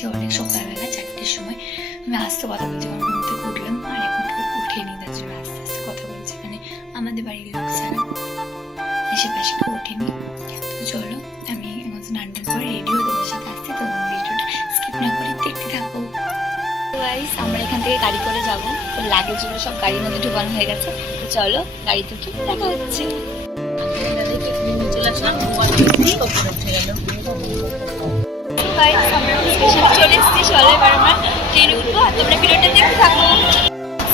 গেছে অনেক সকালবেলা 4টের সময়। আমি আস্তে কথা বলছি, আমার ঘুম থেকে উঠলাম আর এখন উঠে নি, তার জন্য আস্তে আস্তে কথা বলছি। মানে আমাদের বাড়ির লোক ছাড়া আশেপাশে কেউ ওঠেনি। তো চলো আমি এখন স্নান করে রেডি হয়ে তোমার সাথে আসছি, তো ভিডিওটা স্কিপ না করে দেখতে থাকো। গাইস আমরা এখান থেকে গাড়ি করে যাবো, তো লাগেজগুলো সব গাড়ির মধ্যে ঢোকানো হয়ে গেছে। তো চলো গাড়ি থেকে দেখা হচ্ছে। চলে এসেছি, চলো এবার আমরা ট্রেনে উঠবো আর তোমরা ভিডিওটা দেখতে থাকো।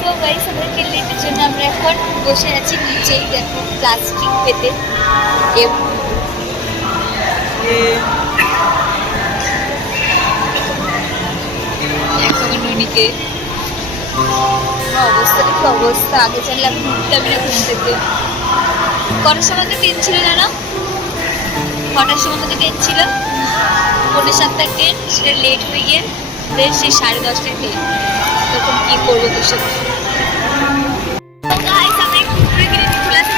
তো গাইস আমরা ট্রেন লেটের জন্য আমরা এখন বসে আছি নিচেই, দেখো প্লাস্টিক পেতে। ননিকে অবস্থা দেখি, অবস্থা আগে জানলে আমি উঠতাম না ঘুম থেকে। কটার সময় তো ট্রেন ছিল জানো? কটার সময় তো ট্রেন ছিল? 7:45 ট্রেন, সেটা লেট হয়ে গিয়ে সেই 10:30টায় ট্রেন। তখন কি করবো তোর সাথে?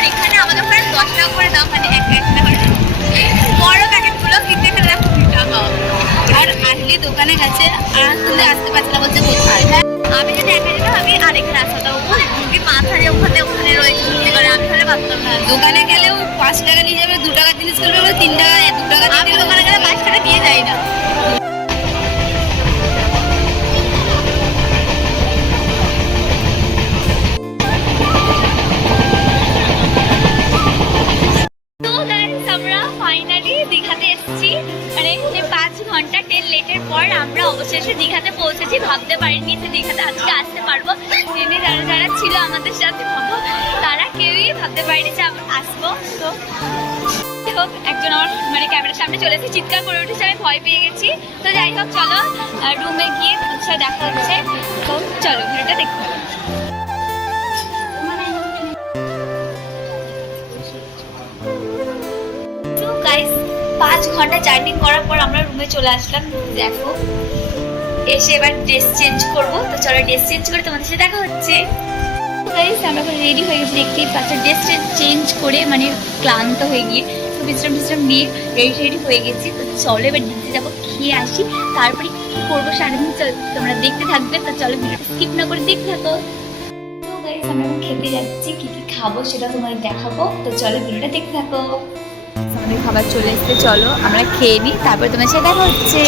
এখানে আমাদের ওখানে 10 টাকা করে দাম, মানে একটা বড় প্যাকেটগুলো কিনতে গেলে 20 টাকা। আর আসলে দোকানে গেছে আর তুলে আসতে পারছে না, বলছে কোথায়। আমি যদি একা যেতাম আমি আরেকখানে আসতাম, মাথায় ওখানে রয়েছে করে, আমি হলে ভাবতাম না। দোকানে গেলেও 5 টাকা নিয়ে যাবে, 2 টাকার জিনিস করবে 3 টাকা 2 টাকা। আমি দোকানে গেলে 5 টাকা দিয়ে যাই না। দীঘাতে এসেছি, মানে 5 ঘন্টা ট্রেন লেটের পর আমরা অবশেষে দীঘাতে পৌঁছেছি। ভাবতে পারিনি যে দীঘাতে আজকে আসতে পারবো। ট্রেনে যারা যারা ছিল আমাদের সাথে তারা কেউই ভাবতে পারিনি যে আমরা আসবো। তো হোক, একজন আমার মানে ক্যামেরার সামনে চলে এসেছে, চিৎকার করে উঠেছে, আমি ভয় পেয়ে গেছি। তো যাই হোক চলো রুমে গিয়ে হচ্ছে দেখা হচ্ছে। তো চলো ভিডিওটা দেখতে। 5 ঘন্টা জার্নি করার পর আমরা রুমে চলে আসলাম। দেখো এসে এবার ড্রেস চেঞ্জ করবো, তো চলো ড্রেস চেঞ্জ করে তোমাদের সাথে দেখা হচ্ছে। গাইস আমরা এখন রেডি হয়ে গেছি, দেখতেই পাচ্ছ। ড্রেস চেঞ্জ করে মানে ক্লান্ত হয়ে গিয়ে তো বিশ্রাম নিয়ে রেডি হয়ে গেছি। তো চলো এবার দিতে যাবো, খেয়ে আসি, তারপরে কি করবো সারাদিন তোমরা দেখতে থাকবে। তো চলো ভিডিওটা স্কিপ না করে দেখতে থাকো। তো গাইস আমরা এখন খেতে যাচ্ছি, কি কি খাবো সেটা তোমাদের দেখাবো। তো চলো ভিডিওটা দেখতে থাকো। আমাদের খাবার চলে এসেছে, চলো আমরা খেয়ে নিই, তারপর তোমার সাথে দেখা হচ্ছে।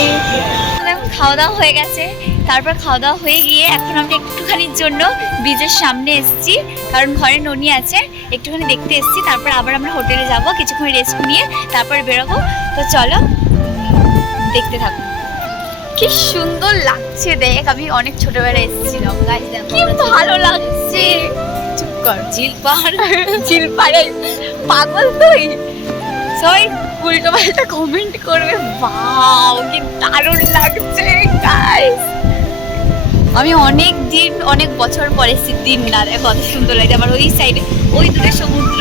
এখন খাওয়া দাওয়া হয়ে গেছে, তারপর খাওয়া দাওয়া হয়ে গিয়ে এখন আমরা একটুখানির জন্য ব্রিজের সামনে এসেছি, কারণ ঘরে ননি আছে, একটুখানি দেখতে এসেছি। তারপর আবার আমরা হোটেলে যাব, কিছুক্ষণ রেস্ট নিয়ে তারপর বেরোবো। তো চলো দেখতে থাকো। কি সুন্দর লাগছে দেখ, আমি অনেক ছোটবেলায় এসেছিলাম। কি ভালো লাগছে। চুপ কর, ঝিল পাড়ে পাগল তুই। সবাই উল্টো পাল্টা কমেন্ট করবে, ওয়াও কি দারুণ লাগছে গাইস। আমি অনেক বছর পরে এসেছি, দিন না দেখো কত সুন্দর লাগছে। আমার ওই সাইডে ওই দূরে সমুদ্র,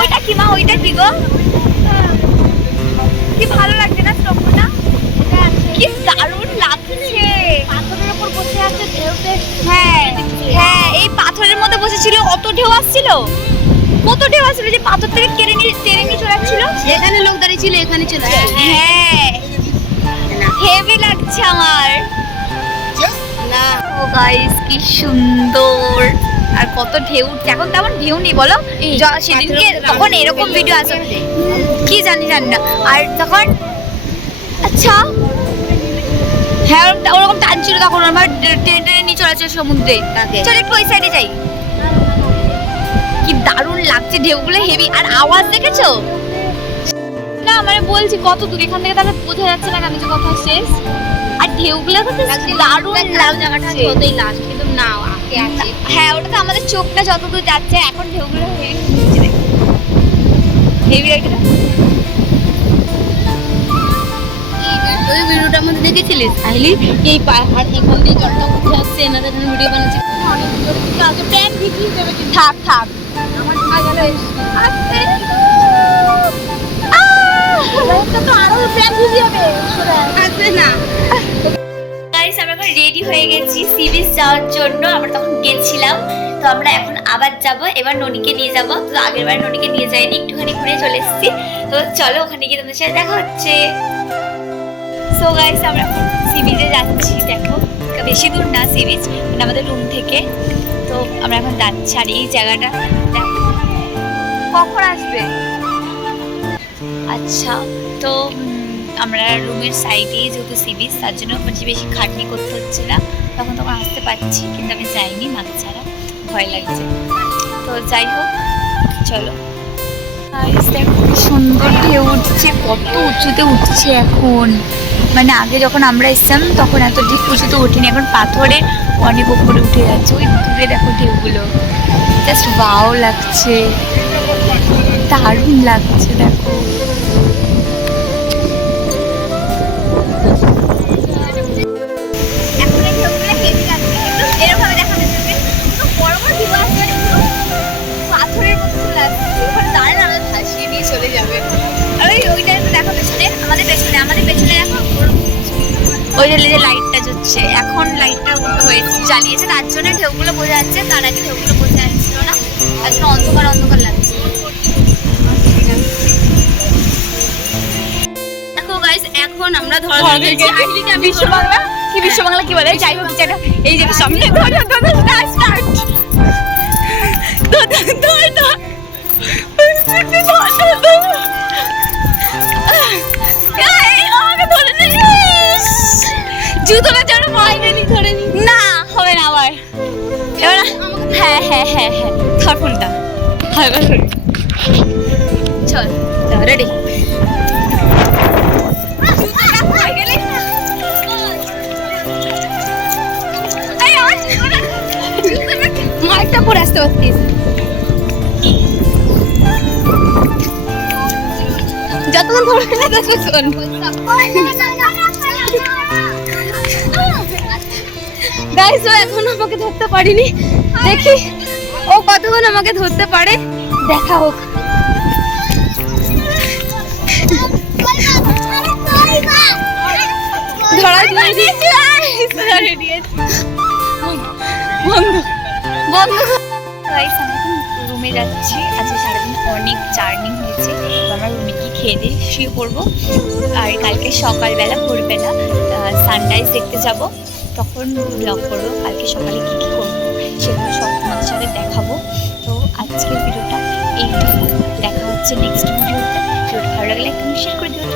ওইটা কি মা, ওইটা কি গো, কি ভালো লাগছে না স্টকটা, কি দারুণ লাগছে। পাথরের উপর বসে আছে ঢেউতে। হ্যাঁ হ্যাঁ, এই পাথরের মধ্যে বসেছিল, অত ঢেউ আসছিল, কত ঢেউ আসছিল যে পাথর থেকে টেনে নিয়ে চলে যাচ্ছিল। এখানে লোক দাঁড়িয়ে ছিল, এখানে চলে যায়। হ্যাঁ হেভি লাগছে আমার না। ও গাইস কি সুন্দর, আর কত ঢেউ। এখন তেমন ঢেউ নেই বলো, সেদিনকে তখন এরকম ভিডিও আসে কি জানি না। আর তখন আচ্ছা হ্যাঁ ওরকম টানছিল, তখন আমার টেনে নিয়ে চলে যাচ্ছে সমুদ্রে। চল একটু ওই সাইডে যাই। কি দারুণ লাগছে ঢেউগুলো, হেভি। আর আওয়াজ দেখেছো না, মানে বলছি কত দূর এখান থেকে, তাহলে বোঝা যাচ্ছে না আমি যে কথা শেষ। আর ঢেউগুলো তো দারুণ লাগছে। কতই লাস্ট কিন্তু না আগে আছে। হ্যাঁ ওটা তো আমাদের চোখটা যতদূর যাচ্ছে, এখন ঢেউগুলো হেভি লাগছে। ওই ভিডিওটার মধ্যে দেখেছিলিস আইলি, এই পাহাড় এখান দিয়ে জলটা উঠে আসছে, এনাদের এখানে ভিডিও বানাচ্ছে। থাক থাক আমার ভাই গেল আসছে, তো আরো প্ল্যান বুঝি হবে আসবে না। গাইস আমরা এখন রেডি হয়ে গেছি সি বিচ যাওয়ার জন্য। আমরা তখন গেছিলাম, তো আমরা এখন আবার যাব। এবার ননিকে নিয়ে যাব, তো আগের বার ননিকে নিয়ে যাইনি, একটুখানি ঘুরে চলে এসেছি। তো চলো ওখানে গিয়ে তোমাদের সাথে দেখা হচ্ছে। সো গাইস আমরা সি বিচে যাচ্ছি। দেখো বেশি দূর না সি বিচ, মানে আমাদের রুম থেকে। তো আমরা এখন যাচ্ছি। আর এই জায়গাটা দেখো। কখন আসবে? আচ্ছা, তো আমরা রুমের সাইডেই যেহেতু সি বিচ, তার জন্য বেশি খাটনি করতে হচ্ছে না। তখন আসতে পারছি, কিন্তু আমি যাইনি মাকে ছাড়া, ভয় লাগছে। তো যাই হোক, চলো। দেখো সুন্দর ঢেউ উঠছে, কত উঁচুতে উঠছে এখন। মানে আগে যখন আমরা এসেছিলাম তখন এত উঁচুতে উঠিনি, এখন পাথরে অনেক উপরে উঠে যাচ্ছে। ওই দূরে দেখো ঢেউগুলো, জাস্ট ওয়াও লাগছে, দারুণ লাগছে। দেখো চলে যাবে। আর ওইটা দেখো পেছনে, আমাদের পেছনে দেখো ওই যে লাইটটা জ্বলছে। এখন লাইটটা জ্বালিয়েছে, তার জন্য ঢেউগুলো বোঝা যাচ্ছে। তার আগে ঢেউগুলো বোঝা যাচ্ছিল না, তার জন্য অন্ধকার অন্ধকার লাগছে। দেখো গাইস, এখন আমরা বিশ্ব বাংলা কি, বিশ্ব বাংলা কি বলে, যাই হোক যেটা এই যে সামনে জুতোটা যেন ফাইনালি ধরে নি। না হবে না আবার, এবার হ্যাঁ হ্যাঁ হ্যাঁ হ্যাঁ ধর ফোনটা, হালকা ধরে। চল রেডি। মাইকটা পরে আসতে পারতিস। যতক্ষণ ধরবে না ততক্ষণ। গাইস ও এখন আমাকে ধরতে পারিনি, দেখি ও কতক্ষণ আমাকে ধরতে পারে, দেখা হোক। ধরা বন্ধু গাইস, আমি এখন রুমে যাচ্ছি। আজকে সারাদিন অনেক জার্নি হয়েছে, আমরা রুমে গিয়ে খেয়ে দিয়ে শুয়ে পড়বো। আর কালকে সকালবেলা ভোরবেলা সানরাইজ দেখতে যাব, তখন ব্লগ করবো। কালকে সকালে কী কী করবো সেগুলো সব তোমাদের সাথে দেখাবো। তো আজকের ভিডিওটা এইটুকু, দেখা হচ্ছে নেক্সট ভিডিওতে। ভালো লাগলে একটু শেয়ার করে দিও।